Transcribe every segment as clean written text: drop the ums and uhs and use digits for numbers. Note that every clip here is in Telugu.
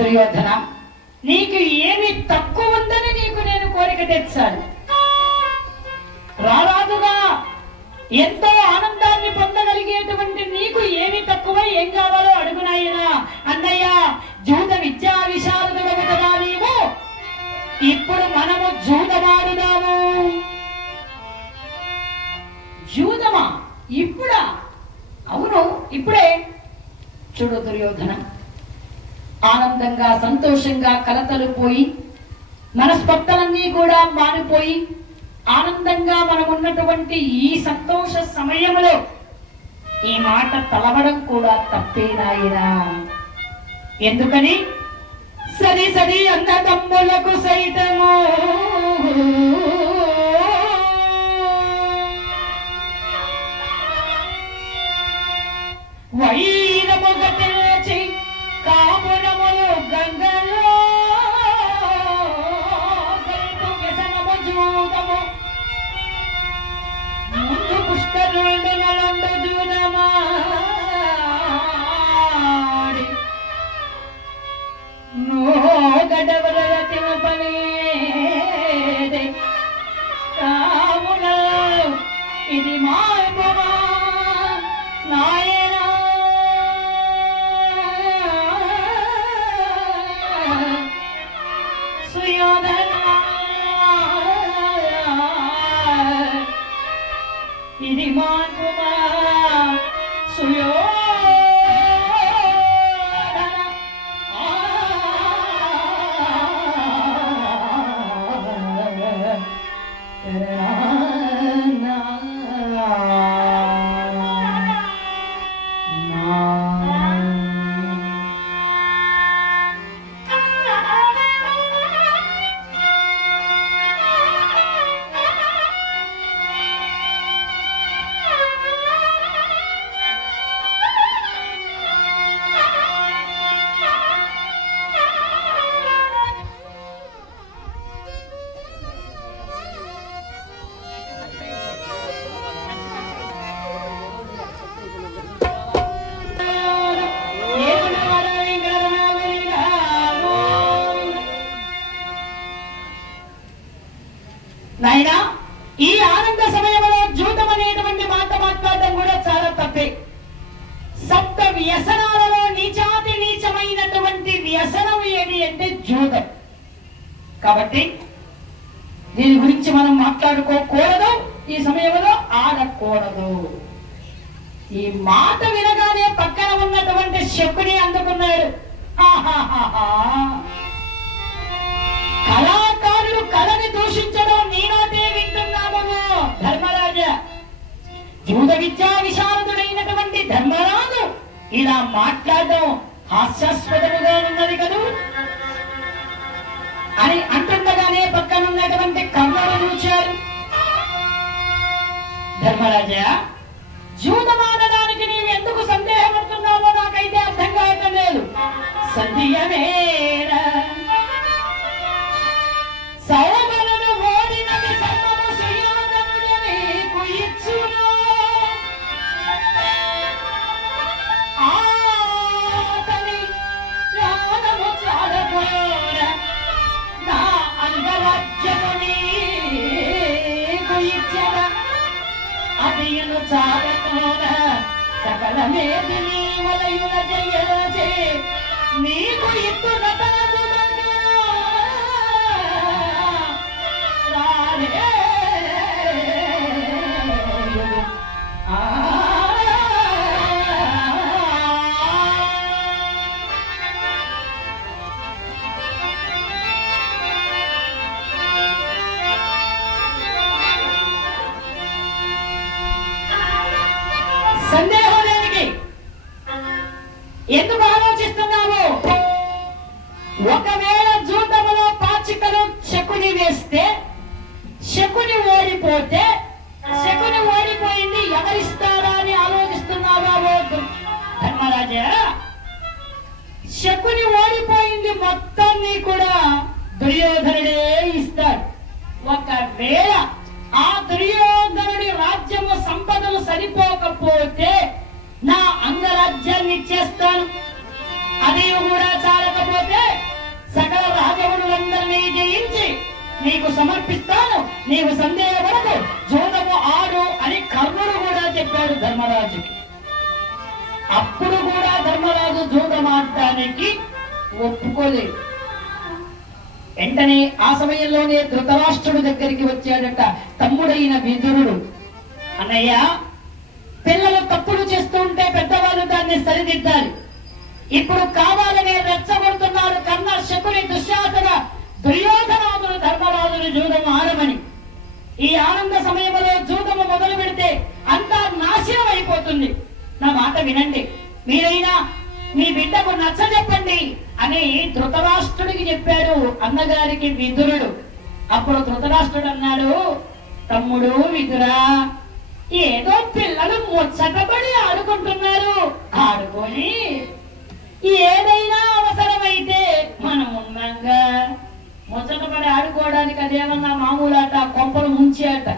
దుర్యోధన, నీకు ఏమి తక్కువ ఉందని నీకు నేను కోరిక తెచ్చాను. రారాదుగా ఎంతో ఆనందాన్ని పొందగలిగేటువంటి నీకు ఏమి తక్కువ, ఏం కావాలో అడుగునాయనా. అన్నయ్య, జూద విద్యా విశారదుడవు కదా నీవు, ఇప్పుడు మనము జూదమాడుదాము. జూదమా? ఇప్పుడా? అవును, ఇప్పుడే. చూడు దుర్యోధన, ఆనందంగా సంతోషంగా కలతలు పోయి మనస్పర్ధలన్నీ కూడా మారిపోయి ఆనందంగా మనం ఉన్నటువంటి ఈ సంతోష సమయంలో ఈ మాట తలవడం కూడా తప్పేనాయినా. ఎందుకని? సరి సరి అన్నదమ్ములకు సైతము వైరముగ తెచ్చి కాపురములు గంగలో వ్యసనము జూదము ముందు పుష్కరుండు నలండు జూదమాడి నో గడవల తినపనేది కాముల ఇది మార్గమా నాయన. ఇది మార్గమా సుయోధన, నాయనా, ఈ ఆనంద సమయంలో జూదం అనేటువంటి మాట మాట్లాడడం కూడా చాలా తప్పే. సప్త వ్యసనాలలో నీచాతి నీచమైనటువంటి వ్యసనం ఏది అంటే జూదం. కాబట్టి దీని గురించి మనం మాట్లాడుకోకూడదు, ఈ సమయంలో ఆడకూడదు. ఈ మాట వినగానే పక్కన ఉన్నటువంటి శకుని అందుకున్నాడు. కళాకారులు కళని దూషించడం నీనాటే వింటున్నాము ధర్మరాజా. జూద విద్యా విశారదుడైనటువంటి ధర్మరాజు ఇలా మాట్లాడడం హాస్యాస్పదముగా ఉన్నది కదూ అని అంటుండగానే పక్కన ఉన్నటువంటి కర్ణుడు చూచారు. ధర్మరాజా, జూదమాడడానికి నీవు ఎందుకు సందేహపడుతున్నావో నాకైతే అర్థం కావటం లేదు. సంధ్యమేరా సౌమనుడు ఓడినది సర్వము సుయోధనుడు నీకు ఇచ్చును. ఆతని ప్రాణము చాలకోర నా అంగరాజ్యము నీకు ఇచ్చద. అదియను చాలకోర సకలమేది నీ వలయుల జయచే నీకు ఇత్తునతనదు. సందేహం లేనికి ఎందుకు ఆలోచిస్తున్నావు? ఒకవేళ జూదములో పాచికలు శకుని వేస్తే శకుని ఓడిపోతే శకుని ఓడిపోయింది ఎవరిస్తారా అని ఆలోచిస్తున్నావా ధర్మరాజా? శకుని ఓడిపోయింది మొత్తాన్ని కూడా దుర్యోధనుడే ఇస్తాడు. ఒకవేళ ఆ దుర్యోధనుడి రాజ్యము సంపదలు సరిపోకపోతే నా అంగరాజ్యాన్ని ఇచ్చేస్తాను. అది కూడా చాలకపోతే నీకు సమర్పిస్తాను, నీవు సందేహపడకు, జూదము ఆడు అని కర్ణుడు కూడా చెప్పాడు ధర్మరాజుకి. అప్పుడు కూడా ధర్మరాజు జూదమాడటానికి ఒప్పుకోలేదు. వెంటనే ఆ సమయంలోనే ధృతరాష్ట్రుడు దగ్గరికి వచ్చాడట తమ్ముడైన విదురుడు. అన్నయ్య, పిల్లలు తప్పులు చేస్తూ ఉంటే పెద్దవాళ్ళు దాన్ని సరిదిద్దాలి. ఇప్పుడు కావాలనే రెచ్చగొడుతున్నారు కర్ణ, శకుని, దుశ్శాసన, దుర్యోధనాదులు ధర్మరాజును జూదము ఆడమని. ఈ ఆనంద సమయంలో జూదము మొదలు పెడితే అంతా నాశనం అయిపోతుంది. నా మాట వినండి, మీరైనా మీ బిడ్డకు నచ్చ చెప్పండి అని ధృతరాష్ట్రుడికి చెప్పాడు అన్నగారికి విదురుడు. అప్పుడు ధృతరాష్ట్రుడు అన్నాడు, తమ్ముడు విదురా, ఏదో పిల్లలు ముచ్చటపడి ఆడుకుంటున్నారు, ఆడుకొని ఏదైనా అవసరమైతే మనం ఉన్నాగా. ముచ్చటపడి ఆడుకోవడానికి అదేమన్నా మామూలు ఆట, కొంపలు ముంచే ఆట.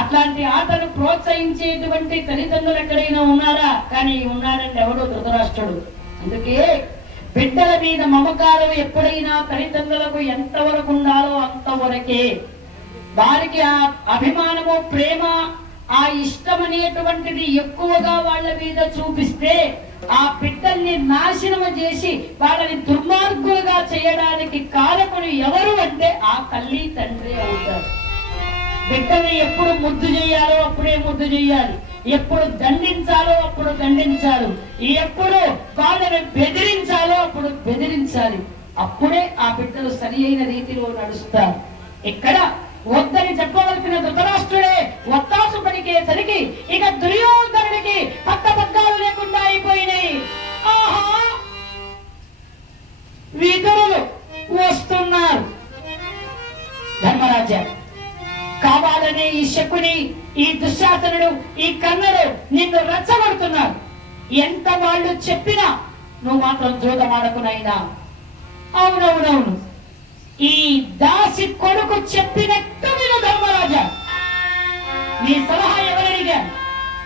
అట్లాంటి ఆటను ప్రోత్సహించేటువంటి తల్లిదండ్రులు ఎక్కడైనా ఉన్నారా? కానీ ఉన్నాడంటే ఎవడో ధృతరాష్ట్రుడు. అందుకే బిడ్డల మీద మమకారం ఎప్పుడైనా తల్లిదండ్రులకు ఎంతవరకు ఉండాలో అంతవరకే. వారికి ఆ అభిమానము, ప్రేమ, ఆ ఇష్టం అనేటువంటిది ఎక్కువగా వాళ్ళ మీద చూపిస్తే ఆ బిడ్డల్ని నాశనము చేసి వాళ్ళని దుర్మార్గులుగా చేయడానికి కారకులు ఎవరు అంటే ఆ తల్లి తండ్రి అవుతారు. బిడ్డల్ని ఎప్పుడు ముద్దు చేయాలో అప్పుడే ముద్దు చేయాలి, ఎప్పుడు దండించాలో అప్పుడు దండించాలి, ఎప్పుడు వాళ్ళని బెదిరించాలో అప్పుడు బెదిరించాలి. అప్పుడే ఆ బిడ్డలు సరి అయిన రీతిలో నడుస్తారు. ఇక్కడ వద్దని చెప్పవలసిన ధృతరాష్ట్రుడే ఒత్తాసు పలికేసరికి ఇక దుర్యోధనుడికి పక్క పగ్గాలు లేకుండా అయిపోయినాయి. ఆహా, విదురులు వస్తున్నారు. ధర్మరాజా, కావాలనే ఈ శకుని, ఈ దుశ్శాసనుడు, ఈ కర్ణుడు నిన్ను రెచ్చగొడుతున్నారు. ఎంత వాళ్ళు చెప్పినా నువ్వు మాత్రం జూదమాడకునైనా. అవునవునవును, ఈ దాసి కొడుకు చెప్పినట్టు విను ధర్మరాజా. మీ సలహా ఎవరు అడిగారు?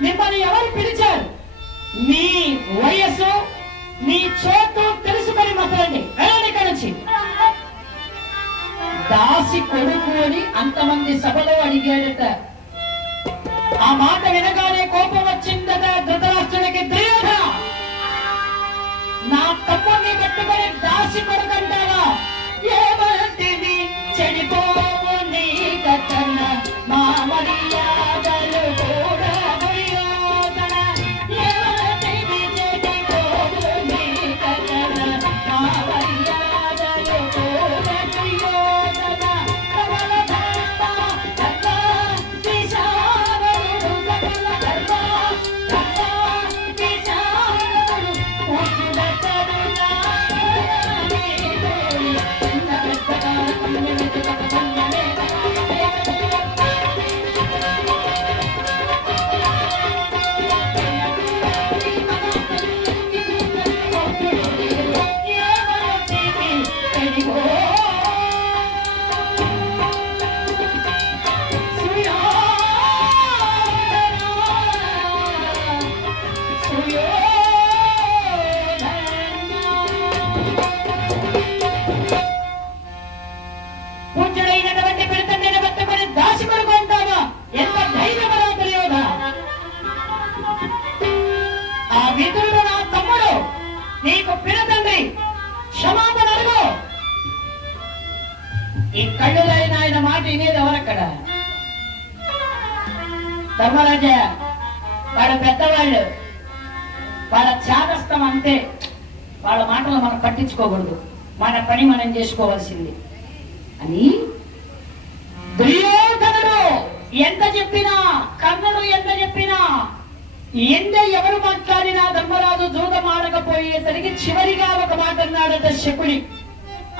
మిమ్మల్ని ఎవరు పిలిచారు? మీ వయస్సు, మీ చోటు తెలుసుకొని మాట్లాడండి. ఇక్కడ నుంచి దాసి కొడుకు అని అంతమంది సభలో అడిగాడట. ఆ మాట వినగానే కోపం వచ్చిందట ధృతరాష్ట్రుడికి. దుర్యోధన, నా తమ్ముడిని పట్టుకొని దాసి కొడుకు అంటావా? ఏమంటివి చెడిపోవు నీ కథన, మా మర్యాదలు కూడా దుర్యోధన. ఏమంటివి చెడిపోవు నీ కథన, మా మర్యాదలు కూడా దుర్యోధన. కమల ధర్మ ధర్మ విశారదుడు, సకల ధర్మ ధర్మ విశారదుడు, పూజుడతడు పూజ్యుడైనటువంటి పిడతండ్రిని పట్టుకొని దాసి కొడుకు అంటావా? ఎంత ధైర్యమరా దుర్యోధన! ఆ విదురుడు నా తమ్ముడు, నీకు పిడతండ్రి, క్షమాపణ అడుగు. ఈ కళ్ళు లేని ఆయన మాట వినేది ఎవరక్కడ? ధర్మరాజా, వాళ్ళ పెద్దవాళ్ళు, వాళ్ళ త్యాగస్థం అంతే. వాళ్ళ మాటలు మనం పట్టించుకోకూడదు, మన పని మనం చేసుకోవాల్సింది అని దుర్యోధనుడు ఎంత చెప్పినా, కర్ణుడు ఎంత చెప్పినా, ఎవరు మాట్లాడినా ధర్మరాజు జూదం ఆడకపోయేసరికి చివరిగా ఒక మాట అన్నాడట శకుని.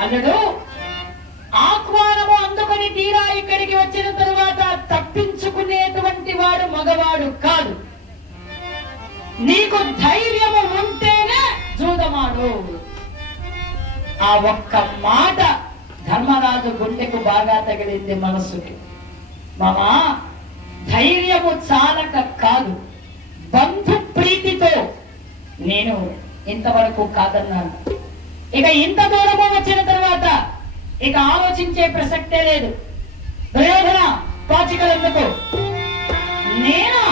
అతడు ఆహ్వానము అందుకొని తీరా ఇక్కడికి వచ్చిన తరువాత తప్పించుకునేటువంటి వాడు మగవాడు కాదు. నీకు ధైర్యము ఉంటేనే జూదమాడు. ఆ ఒక్క మాట ధర్మరాజు గుండెకు బాగా తగిలింది, మనస్సుకి. మామా, ధైర్యము చాలక కాదు, బంధు ప్రీతితో నేను ఇంతవరకు కాదన్నాను. ఇక ఇంత దూరము వచ్చిన తర్వాత ఇక ఆలోచించే ప్రసక్తే లేదు. దుర్యోధన పాచికలెందుకు? నేనా?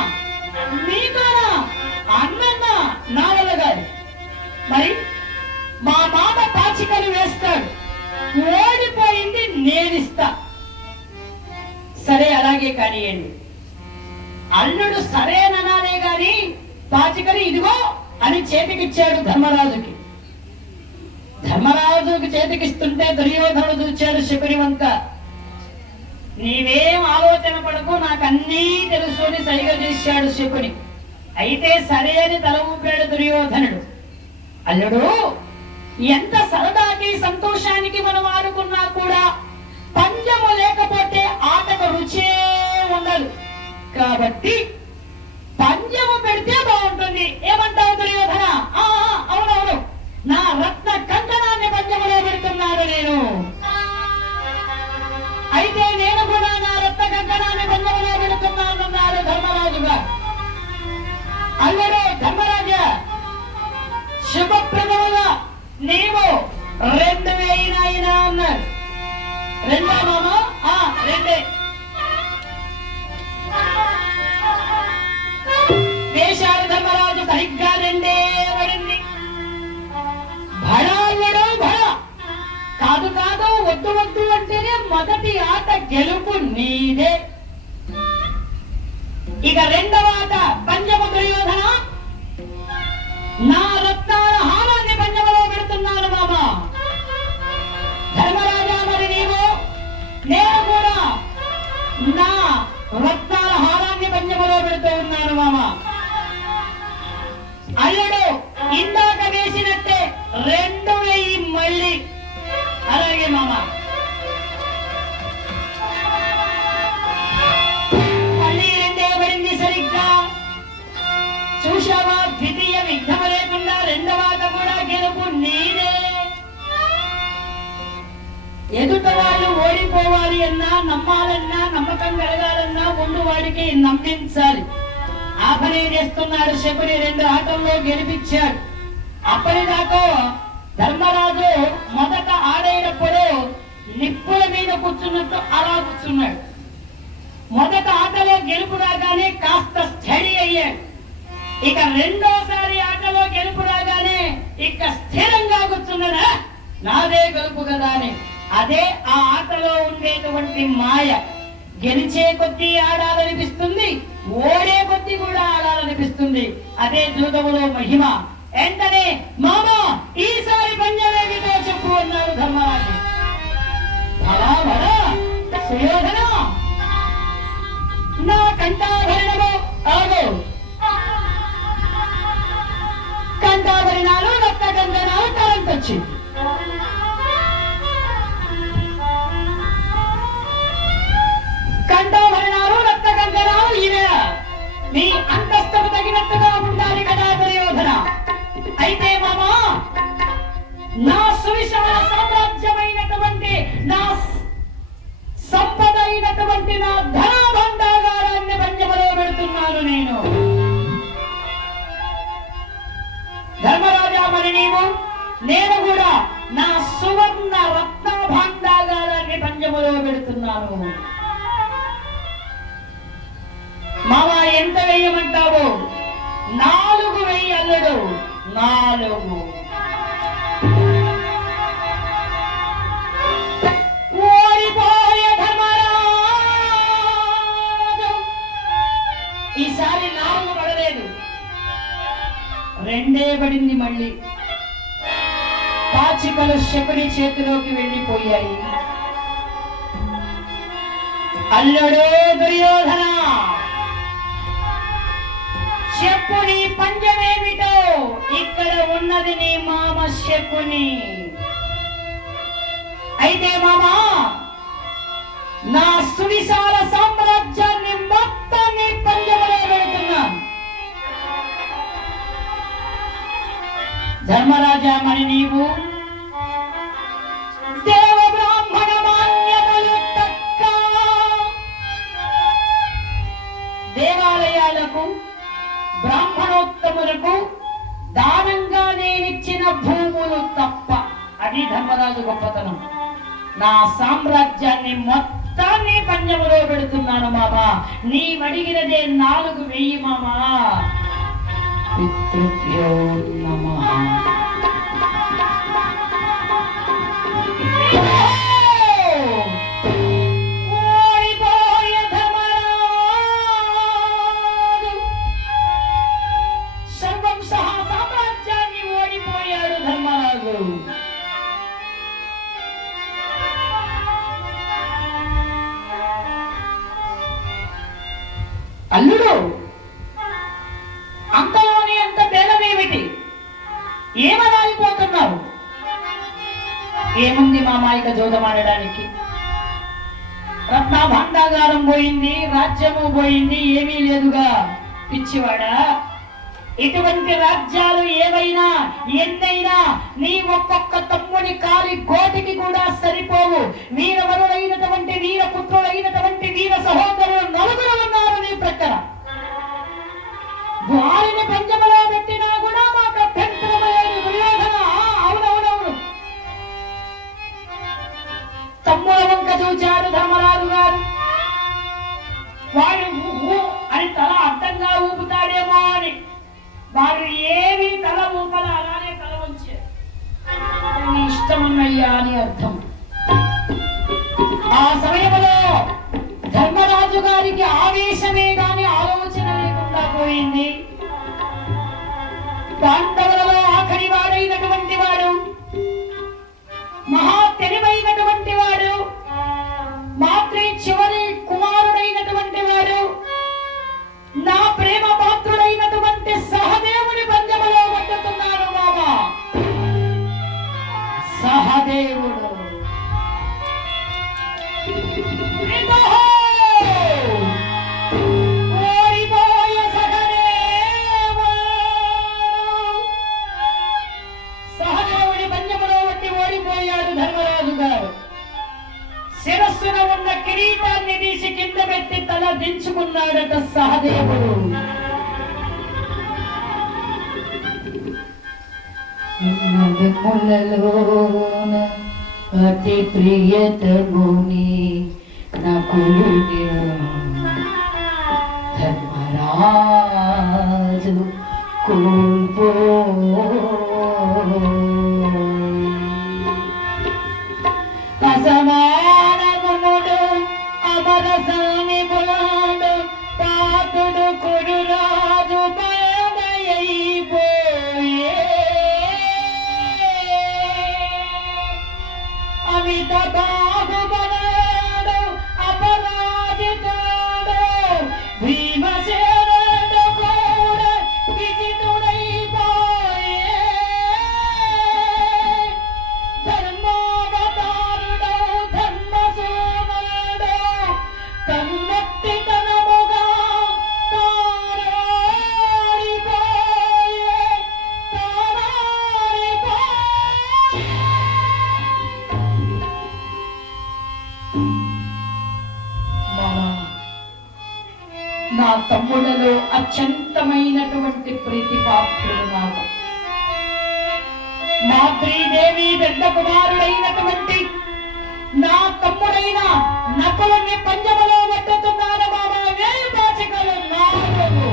నీకోనా? అన్నన్నా నా వల్ల కాదు. మరి మా మామ పాచికలు వేస్తాడు, ఓడిపోయింది నేనిస్తా. సరే అలాగే కానియండి. అల్లుడు సరేననాలే గాని పాచికలు ఇదిగో అని చేతికిచ్చాడు ధర్మరాజుకి. ధర్మరాజుకి చేతికిస్తుంటే దుర్యోధనుడు చూచాడు శకుని వంక. నీవేం ఆలోచన పడకు, నాకన్నీ తెలుసు అని సైగ చేశాడు శకుని. అయితే సరే అని తల ఊపాడు దుర్యోధనుడు. అల్లుడు, ఎంత సరదాకి సంతోషానికి మనం ఆడుకున్నా కూడా పంజము లేకపోతే ఆటకు రుచే ఉండదు. కాబట్టి పంజము పెడితే బాగుంటుంది. ఏమంటావు దుర్యోధన? అవునవును, నా రత్న కంకణాన్ని పంజములో పెడుతున్నాను నేను. అయితే నేను కూడా నా రత్న కంకణాన్ని పంజములో పెడుతున్నానన్నాడు ధర్మరాజుగా. అల్లుడు ధర్మరాజా, శుభప్రదముగా నీవు 2000 అయినా అన్నాడు. రెండా మామ? 2. వేషాలు ధర్మరాజు సరిగ్గా 2 పడింది. భడాళ్ళడు భడ కాదు కాదు, వద్దు వద్దు అంటేనే మొదటి ఆట గెలుపు నీదే. ఇక రెండవ ఆట పంచమ దుర్యోధన, నా రత్నాల హారాన్ని పంచమలో పెడుతున్నాను మామ. ధర్మరాజా, మరి నీవు? నేను కూడా నా రత్నాల హారాన్ని పంచమలో పెడుతూ ఉన్నాను మామ. అల్లుడు ఇందాక వేసినట్టే 2000 మళ్ళీ. అలాగే మామ. మళ్ళీ 2 పడింది సరిగ్గా. చూశావా, ద్వితీయ విఘ్నము లేకుండా రెండవ ఆట కూడా గెలుపు నీదే. ఎదుట వాళ్ళు ఓడిపోవాలి అన్నా, నమ్మాలన్నా, నమ్మకం కలగాలన్నా ముందు వాడికి నమ్మించాలి. ఆ పని చేస్తున్నాడు శకుని. 2 ఆటల్లో గెలిపించాడు. అప్పటిదాకా ధర్మరాజు మొదట ఆడేటప్పుడు నిప్పుల మీద కూర్చున్నట్టు అలా కూర్చున్నాడు. మొదట ఆటలో గెలుపు రాగానే కాస్త స్టడీ అయ్యాడు. ఇక రెండోసారి ఆటలో గెలుపు రాగానే ఇక స్థిరంగా కూర్చున్నాడా, నాదే గెలుపు కదా అని. అదే ఆ ఆటలో ఉండేటువంటి మాయ. గెలిచే కొద్దీ ఆడాలనిపిస్తుంది, ఓడే కొద్దీ కూడా ఆడాలనిపిస్తుంది. అదే జూదములో మహిమ. వెంటనే మామ ఈసారి పంజమేమిటో చెప్పు అన్నారు ధర్మరాజు. భలా భలా సుయోధన, నా కంఠాభరణము ఆగు. కంఠాభరణాలు, రక్త కంకణాలు కరెంట్ వచ్చింది. కంఠాభరణాలు, రక్త కంకణాలు ఇవే. నీ అంతస్తుకు తగినట్టుగా ఉండాలి కదా దుర్యోధన. అయితే మామా, నా సువిశాల సామ్రాజ్యమైనటువంటి, నా సంపద అయినటువంటి నా ధనాభండాగారాన్ని పంచమలో పెడుతున్నాను నేను. ధర్మరాజా, మరి నీవు? నేను కూడా నా సువర్ణ రత్న భాండాగారాన్ని పంచమలో పెడుతున్నాను. మామ ఎంత వేయమంటావు? 4000 అల్లుడు. 4. ఓడిపోయే ధర్మరాజు. ఈసారి 4 పడలేదు, 2 పడింది. మళ్ళీ పాచికలు శకుని చేతిలోకి వెళ్ళిపోయాయి. అల్లుడు దుర్యోధన, చెప్పు నీ పంజమేమిటో? ఇక్కడ ఉన్నది నీ మామ శకుని. అయితే మామా, నా సువిశాల సామ్రాజ్యాన్ని మొత్తాన్ని పంజములో పెడుతున్నాను. ధర్మరాజా, మరి నీవు? దేవ బ్రాహ్మణ మాన్యములు తక్క దేవాలయాలకు, బ్రాహ్మణోత్తములకు దానంగా నేనిచ్చిన భూములు తప్ప. అది ధర్మరాజు గొప్పతనం. నా సామ్రాజ్యాన్ని మొత్తాన్ని పంజములో పెడుతున్నాను మామా. నీవడిగినదే 4,000 మామా. పితృభ్యో నమః. సర్వం సహా సామ్రాజ్యాన్ని ఓడిపోయాడు ధర్మరాజు. అల్లుడు, అంతలోనే అంత బేలమేమిటి? ఏమనాలిపోతున్నావు? ఏముంది మామాయిక జోదమాడడానికి? రత్న భాండాగారం పోయింది, రాజ్యము పోయింది, ఏమీ లేదుగా పిచ్చివాడా. ఇటువంటి రాజ్యాలు ఏవైనా ఎన్నైనా నీ ఒక్కొక్క తమ్ముడి కాలి కోటికి కూడా సరిపోవు. వీరవరులైనటువంటి వీరపుత్రులైనటువంటి వీర సహోదరులు 4 ఉన్నారు నీ ప్రక్కన. వారిని పంచమలో పెట్టినా కూడా మాకు అభ్యంతరమైన దుర్యోధన. అవునవునవును. తమ్ముల వంక చూచారు ధర్మరాజు గారు. వాడు అని తల అడ్డంగా ఊపుతాడేమో అని వారు ఏమీ తల ఊపల, అలానే తల వంచారు. ఇష్టమన్నయ్యా అని అర్థం. ఆ సమయంలో ధర్మరాజు గారికి ఆవేశమే గాని ఆలోచన లేకుండా పోయింది. పాండవులలో ఆఖరి వాడైనటువంటి వాడు, మహా తెలివైనటువంటి వాడు, మాత్రే చివరి కుమారుడైనటువంటి వాడు, నా ప్రేమ పాత్రుడైనటువంటి సహదేవుని పంజములో పట్టుతున్నాడు బాబా. సహదేవుడు ఓడిపోయే సహదేవుని పంజములో పట్టి ఓడిపోయాడు ధర్మరాజు గారు. శిరస్సున ఉన్న కిరీటాన్ని తీసి కింద పెట్టి తల దించుకున్నాడట సహదేవుడు. అతి ప్రియతముని నకులుని ధర్మరాజు కోల్పో అసమానమునుడు అమరసాని బోడు పాతుడు కురురాజు భయమయైపోయే అమిత బాహుబలుడు అపరాజితుడు భీమసేనుడు కూడా విజితుడైపోయే ధర్మావతారుడు ధర్మసూనుడు తన్నట్టి తనముగా తారాడిపోయే నా తమ్ముడలో అత్యంతమైనటువంటి ప్రీతిపాత్రుడు నాకు మాద్రీదేవి పెద్ద కుమారుడైనటువంటి నా తమ్ముడైన నకులుని పంజములో పట్టుతున్నాను బాబా. వేయి పాచికలు 4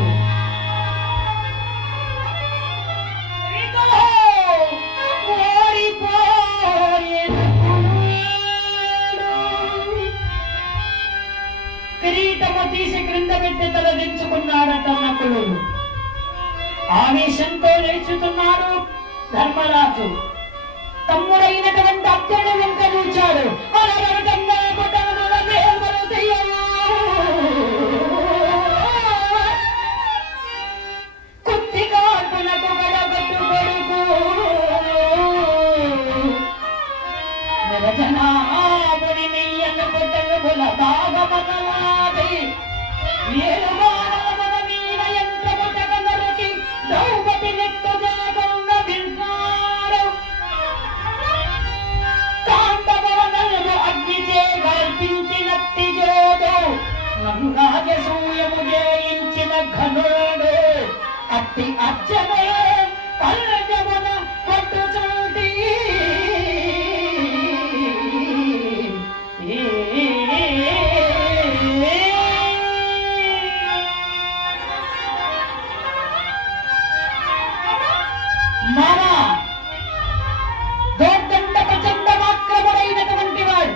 కిరీటము తీసి క్రింద పెట్టి తల దించుకున్నాడట నకులు. ఆవేశంతో లేచుతున్నాడు ధర్మరాజు. తమ్ముడైనటువంటి అత్యుడు వెంక చూచాడు. కుత్తికార్పునకు గడగట్టు కొడుకు నిరజనాముని నెయ్యను కొట్టలుగుల భాగమగవాది ఏలువారమున వీర యంత్రము తెగనరికి ద్రౌపది నెట్టు జయగొన్న విన్నాడు. కాండవనలు అగ్నిచే కల్పించినట్టి జోడు నన్ను రాజసూయము జయించిన ఘనుడు అట్టి అర్జనే పల్లెమున పట్టు చూటి మామ దోర్దండ ప్రచండమాక్రముడైనటువంటి వాడు,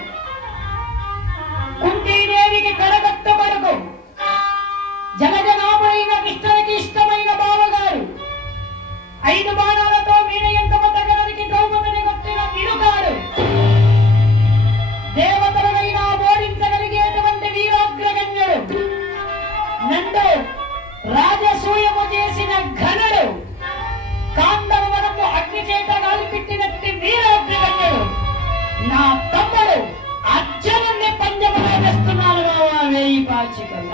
కుంతీదేవికి కడగట్టు కొడుకు, జనజనాభుడైన కృష్ణునికి ఇష్టమైన బావగారు, 5 బాణాలతో మీనయంకమ తగడానికి ద్రౌపదిని కొట్టిన తిరుగాడు, దేవతలనైనా ఓడించగలిగేటువంటి వీరాగ్రగణ్యుడు, నందు రాజసూయము చేసిన ఘనుడు, కాండవనము అగ్ని చేత గాలిపెట్టినట్టి వీరాగ్రగణ్యుడు నా తమ్ముడు అర్జునుడిని పంజములో వేస్తున్నాను బావా 1000 పాచికలు.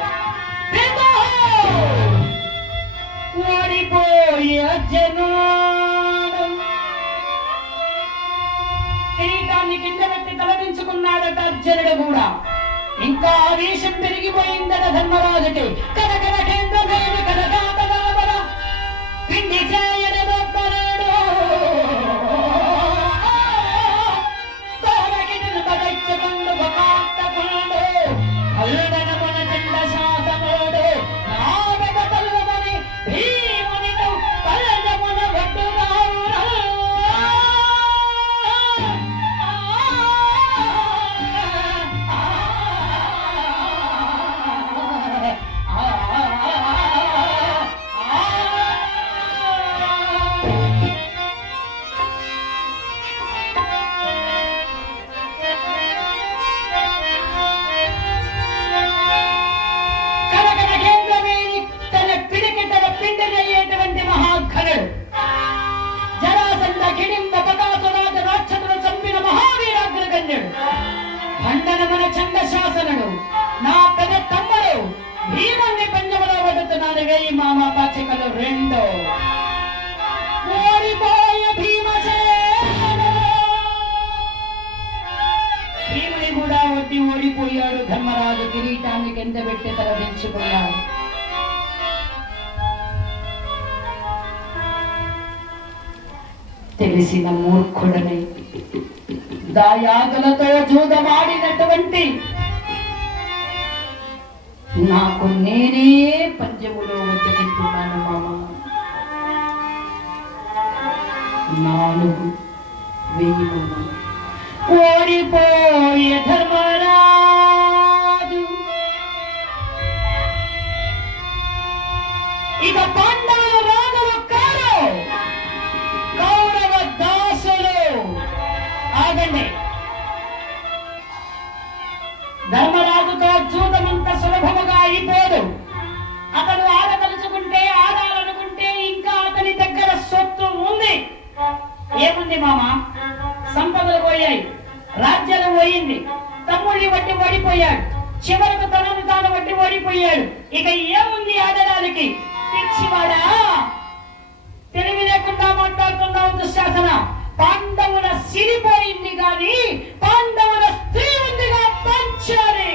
ఓడిపోయి అర్జునుడు కిరీటాన్ని కింద పెట్టి తలదించుకున్నాడట. అర్జునుడు కూడా ఇంకా ఆవేశం పెరిగిపోయిందట ధర్మరాజుకి. కనకన కేంద్రమేమి కనకాతనామన పిండి చేయడమొప్పలేడు, తోడగిటను పదచ్చకుండు భకాంతకుండు అల్లుడనమున చెండ శాసముడు నాగద తల్లుమని భీమునితో పల్లెమున వడ్డుగారు. మండనమున చండ శాసనుడు నా పెద్ద తమ్ముడు భీముని పంజములో పడుతున్నాడు 1000 మామ పాచికలు 2. ఓడిపోయే భీమసేనుడు భీముని కూడా ఓడిపోయాడు. ధర్మరాజు కిరీటాన్ని కింద పెట్టి తలదించుకున్నాడు. తెలిసిన మూర్ఖుడని దాయాదులతో జూదమాడినటువంటి నాకు నేనే పంజములో వదిలిస్తున్నాను మామ. 4,000 ఓడిపోయే ధర్మరాజు ఇక పాండవుల రాజులు కారు, కౌరవ దాసులు. ఆగండి, ధర్మరాజుతో జూదమంత సులభముగా అయిపోదు. అతను ఆడదలుచుకుంటే ఆడాలనుకుంటే ఇంకా అతని దగ్గర సొత్తు ఉంది. ఏముంది మామ? సంపదలు పోయాయి, రాజ్యాలు పోయింది, తమ్ముడిని బట్టి ఓడిపోయాడు, చివరకు తనను తాను బట్టి ఓడిపోయాడు. ఇక ఏముంది ఆడడానికి? పిచ్చివాడా, తెలివి లేకుండా మాట్లాడుతున్నావు దుశ్శాసన. పాండవుల సిరిపోయింది గాని పాండవుల స్త్రీ ఉందిగా. పంచాలి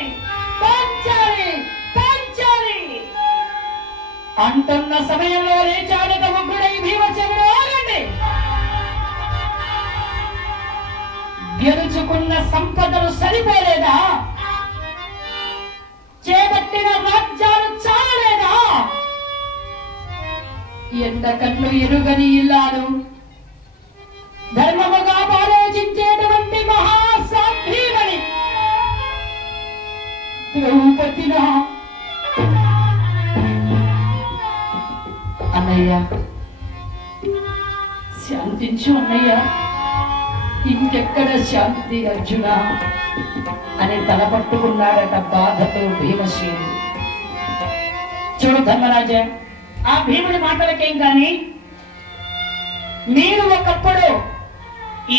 పంచాలి పంచాలి అంటున్న సమయంలో లేచాడు తమ్ముడై భీమసేనుడు. ఆగండి, గెలుచుకున్న సంపదలు సరిపోలేదా? చేపట్టిన రాజ్యాలు చాలలేదా? ఎంతకన్ను ఎరుగని ఇల్లాలు, ధర్మముగా ఆలోచించేటువంటి మహాసాధ్వీమణి ద్రౌపదిన. అన్నయ్య శాంతించు అన్నయ్య, ఇంకెక్కడ శాంతి అర్జున అని తలపట్టుకున్నాడట బాధతో భీమసేనుడు. చూడు ధర్మరాజా, ఆ భీముడి మాటలకేం గాని మీరు ఒకప్పుడు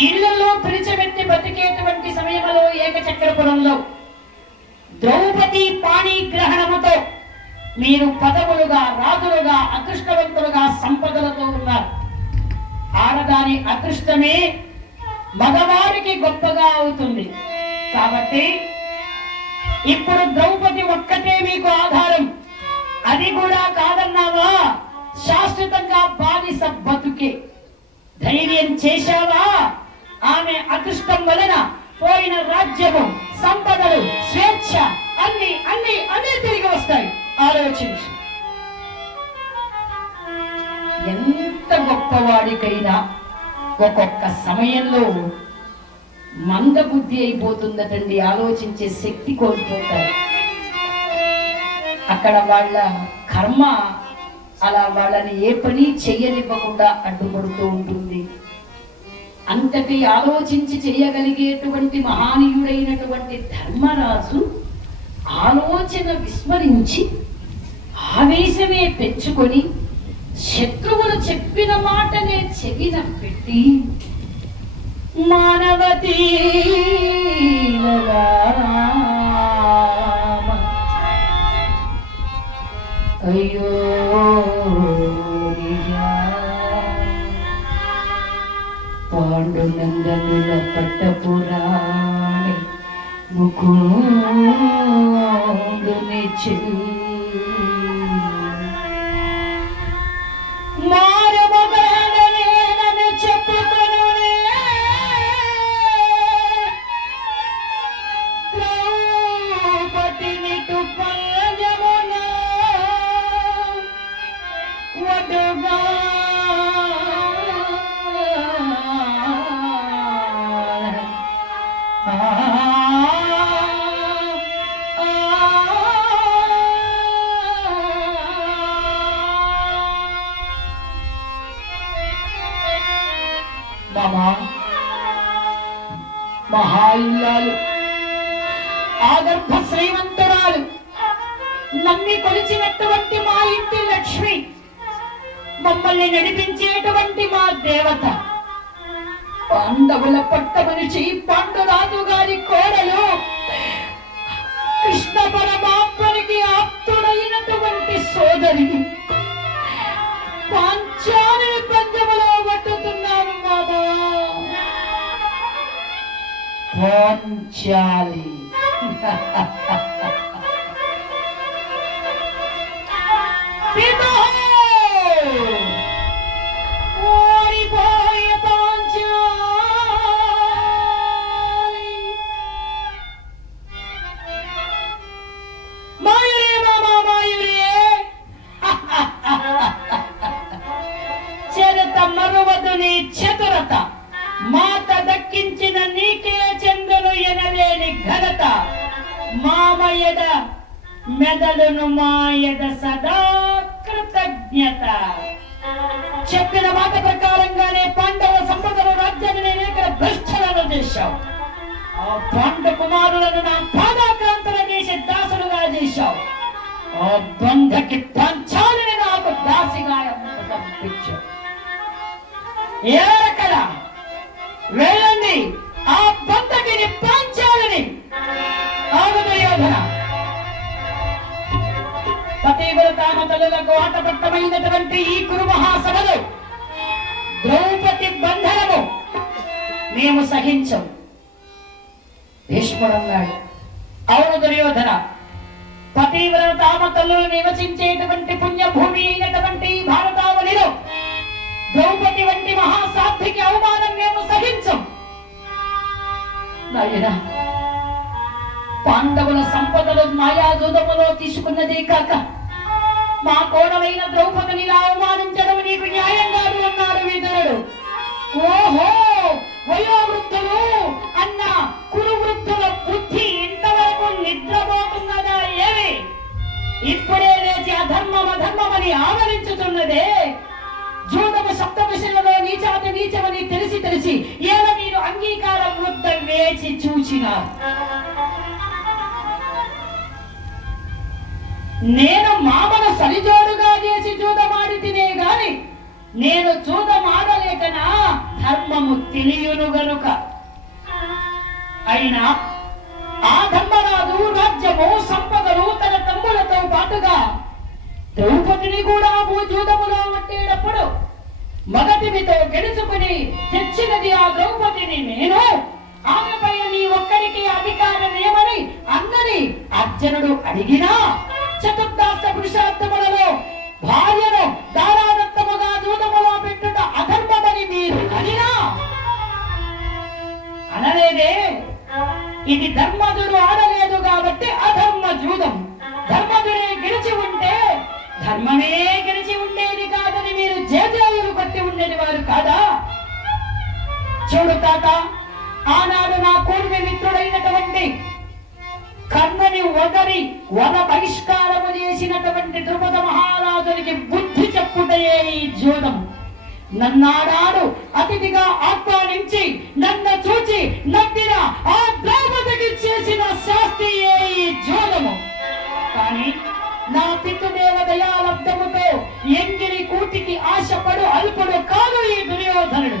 ఇళ్లలో పిలిచబెట్టి బతికేటువంటి సమయంలో ఏకచక్రపురంలో ద్రౌపది పాణిగ్రహణముతో మీరు పదవులుగా, రాజులుగా, అదృష్టవంతులుగా, సంపదలతో ఉన్నారు. ఆడదాని అదృష్టమే మగవారికి గొప్పగా అవుతుంది. కాబట్టి ఇప్పుడు ద్రౌపది ఒక్కటే మీకు ఆధారం. అది కూడా కాదన్నావా? శాశ్వతంగా బానిస బతుకే ధైర్యం చేశావా? ఆమె అదృష్టం వలన పోయిన రాజ్యము, సంపదలు, స్వేచ్ఛ అన్ని అన్ని అన్ని తిరిగి వస్తాయి. ఆలోచించు, ఎంత గొప్ప గొప్పవాడికైనా ఒక్కొక్క సమయంలో మందబుద్ధి అయిపోతుందటండి, ఆలోచించే శక్తి కోల్పోతారు. అక్కడ వాళ్ళ కర్మ అలా వాళ్ళని ఏ పని చెయ్యనివ్వకుండా అడ్డుపడుతూ ఉంటుంది. అంతటి ఆలోచించి చేయగలిగేటువంటి మహానీయుడైనటువంటి ధర్మరాజు ఆలోచన విస్మరించి ఆవేశమే పెంచుకొని శత్రువులు చెప్పిన మాటనే చెవిన పెట్టి మానవతీ అయ్యో పాండునందనుల పట్టపురాణి ముకుందుని మారమగాడనేనని చెప్పుకొనునే ద్రౌపదిని తుపంజమున వడుగా మహాయిల్లాలు ఆగర్భ శ్రీమంతురాలు నమ్మి కొలిచినటువంటి మా ఇంటి లక్ష్మి, మమ్మల్ని నడిపించేటువంటి మా దేవత, పాండవుల పట్టమనిషి పాండురాజు గారి కోడలు, కృష్ణ పరమాత్మనికి ఆప్తుడైనటువంటి సోదరి పాంచాలి పంచములో పట్టుతున్నాను బాబా. పాంచాలి ఓడిపోయే పాంచాలి మాయురే మామా మాయురే చరిత మరువదు నీ చతురత, మాత దక్కించిన నీకే చెందును ఎనలేని ఘనత, మామయద మెదడును మాయద సదా కృతజ్ఞత. చెప్పిన మాట ప్రకారంగానే పాండవ సంపదలు రాజ్యాన్ని నేనే భ్రష్టలను చేశావు. ఆ పాండ కుమారులను నా పాదాక్రాంతల చేసి దాసులుగా చేశావు. ఆ బంధకి పంచాలని నాకు దాసిగా పంపించావు. ఏరకల వెళ్ళండి, ఆ బంధకిని పంచాలని. ఆగుదయోధన పతివ్రతామతలకు ఆటపట్టమైనటువంటి ఈ కురు మహాసభలు ద్రౌపది బంధనము మేము సహించం. భీష్ముడన్నాడు, అవును దుర్యోధన, పతివ్రతామతలు నివసించేటువంటి పుణ్యభూమి అయినటువంటి భారతావనిలో ద్రౌపది వంటి మహాసాధ్వికి అవమానం మేము సహించం. నాయనా, పాండవుల సంపదలు మాయాజూదములో తీసుకున్నదే కాక మా కోడలైన ద్రౌపదిని అవమానించడం నీకు న్యాయం కాదు అన్నాడు విదురుడు. ఓహో, వయోవృద్ధులు అన్న కురువృద్ధుల బుద్ధి ఇంతవరకు నిద్రపోతున్నదా ఏమి? ఇప్పుడే లేచి అధర్మమని ఆవరించుతున్నదే. జూదము సప్తవిషయంలో నీచాతి నీచమని తెలిసి ఏల మీరు అంగీకారం వృద్ధ వేచి చూచినారు. నేను మామను సరిజోడుగా చేసి జూదమాడి తినే గాని నేను జూదమాడలేకనా ధర్మము తెలియను గనుక. అయినా ఆ ధర్మరాజు రాజ్యము సంపదలు తన తమ్ములతో పాటుగా ద్రౌపదిని కూడా జూదములో పట్టేటప్పుడు మగతినితో గెలుచుకుని తెచ్చినది ఆ ద్రౌపదిని నేను, ఆమెపై నీ ఒక్కరికి అధికారం ఏమని అన్నది అర్జునుడు అడిగినా, చతుర్దాస్త పురుషార్థములలో భార్యను దారాదత్తముగా జూదములో పెట్టుట అధర్మమని మీరు అనినా అనలేదే. ఇది ధర్మదుడు ఆడలేదు కాబట్టి అధర్మ జూదం. ధర్మదుడే గెలిచి ఉంటే ధర్మమే గెలిచి ఉండేది కాదని మీరు జేజేయులు కొట్టి ఉండేది వారు చూడు తాత, ఆనాడు నా కూర్మి మిత్రుడైనటువంటి కర్ణని వదరి వన బహిష్కారము చేసినటువంటి ద్రుపద మహారాజునికి బుద్ధి చెప్పుటయే ఈ జూదం. నన్నాడాడు అతిథిగా ఆహ్వానించి నన్ను చూచి నవ్విన ఆ ద్రౌపదికి చేసిన శాస్త్రీయే ఈ జూదము. కానీ నా పితృదేవ దయాలబ్ధముతో ఎంగిరి కూటికి ఆశపడు అల్పుడు కాదు ఈ దుర్యోధనుడు.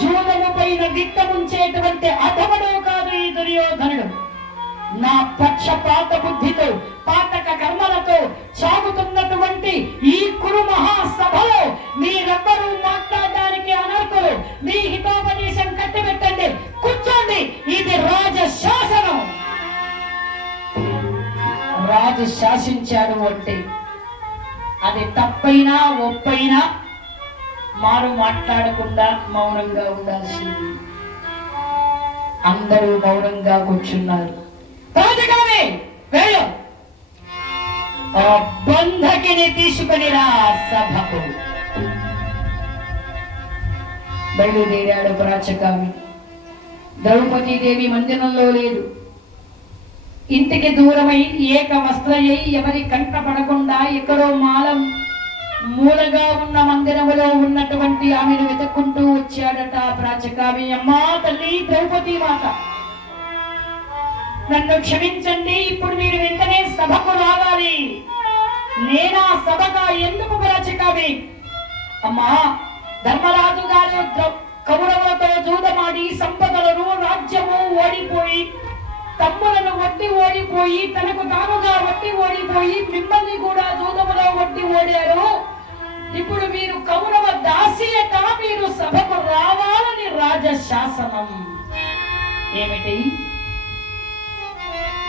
జూదము పైన గిట్టముంచేటువంటి అధముడు కాదు ఈ దుర్యోధనుడు. నా పక్షపాత బుద్ధితో పాతక కర్మలతో సాగుతున్నటువంటి ఈ కురు మహాసభలో మీరెవ్వరూ మాట్లాడడానికి అనర్హులు. మీ హితోపదేశం కట్టిపెట్టండి, కూర్చోండి. ఇది రాజ శాసనం. రాజు శాసించాడు అంటే అది తప్పైనా ఒప్పైనా మారు మాట్లాడకుండా మౌనంగా ఉండాల్సింది. అందరూ మౌనంగా కూర్చున్నారు. బంధకిని తీసుకుని రా సభకు. బయలుదేరాడు ప్రాచకామి. ద్రౌపదీదేవి మందిరంలో లేదు. ఇంటికి దూరమై ఏక వస్త్రయ్యి ఎవరి కంట పడకుండా ఎక్కడో మూలగా ఉన్న మందిరములో ఉన్నటువంటి ఆమెను వెతుక్కుంటూ వచ్చాడట ప్రాచకామి. అమ్మా తల్లి ద్రౌపదీ మాత, నన్ను క్షమించండి, ఇప్పుడు మీరు వెంటనే సభకు రావాలి. నేనా సభగా ఎందుకు ప్రాచకామి? అమ్మా, ధర్మరాజు గారు కౌరవులతో జూదమాడి సంపదలను రాజ్యము ఓడిపోయి, తమ్ములను వట్టి ఓడిపోయి, తనకు తానుగా వట్టి ఓడిపోయి, మిమ్మల్ని కూడా జూదములో వట్టి ఓడారు. ఇప్పుడు మీరు కౌరవ దాసియట, మీరు సభకు రావాలని రాజ శాసనం. ఏమిటి?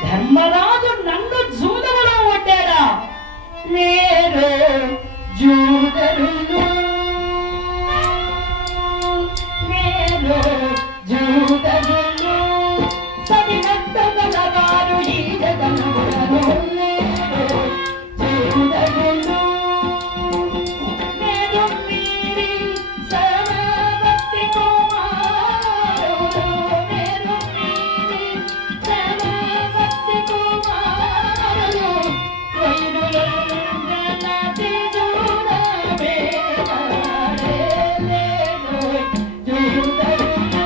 ధర్మరాజు నన్ను జూదములో వడ్డాడా? నేను జూదరులు, నేను జూదరులు, సవినట్టుగలవారు ఈ జగములను, నేను జూదరులు, నేను మీరి సర్వభక్తి కుమారులు, నేను మీరి సర్వభక్తి కుమారులు, వైరులంగనది జూదమే నేను జూదరులు.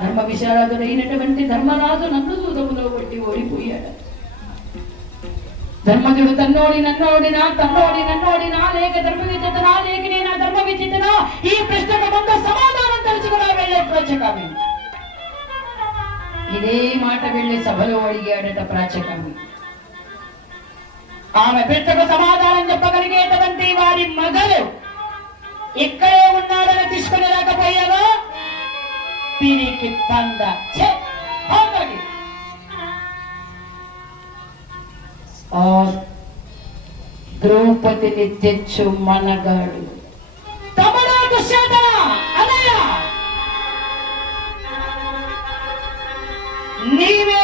ధర్మ విశారదుడైనటువంటి ధర్మరాజు నన్ను జూదములో కొట్టి ఓడిపోయాడు. ధర్మజుడు తన్నోడి నన్నోడినా, తన్నోడి నన్నోడినా, లేక ధర్మ విచితనా, లేక నేను ధర్మ విచితనా? ఈ ప్రశ్నకు ముందు సమాధానం తెలుసుకున్నా వెళ్ళే ప్రాచకామి. ఇదే మాట వెళ్ళి సభలో అడిగాడట ప్రాచకామి. ఆమె ప్రశ్నకు సమాధానం చెప్పగలిగేటువంటి వారి మగలు ఇక్కడే ఉన్నాడని తీసుకుని రాకపోయావా? పిరికి పంద ద్రౌపదిని తెచ్చు మనగాడు తమడా దుశ్శాసన అనయ్య, నీవే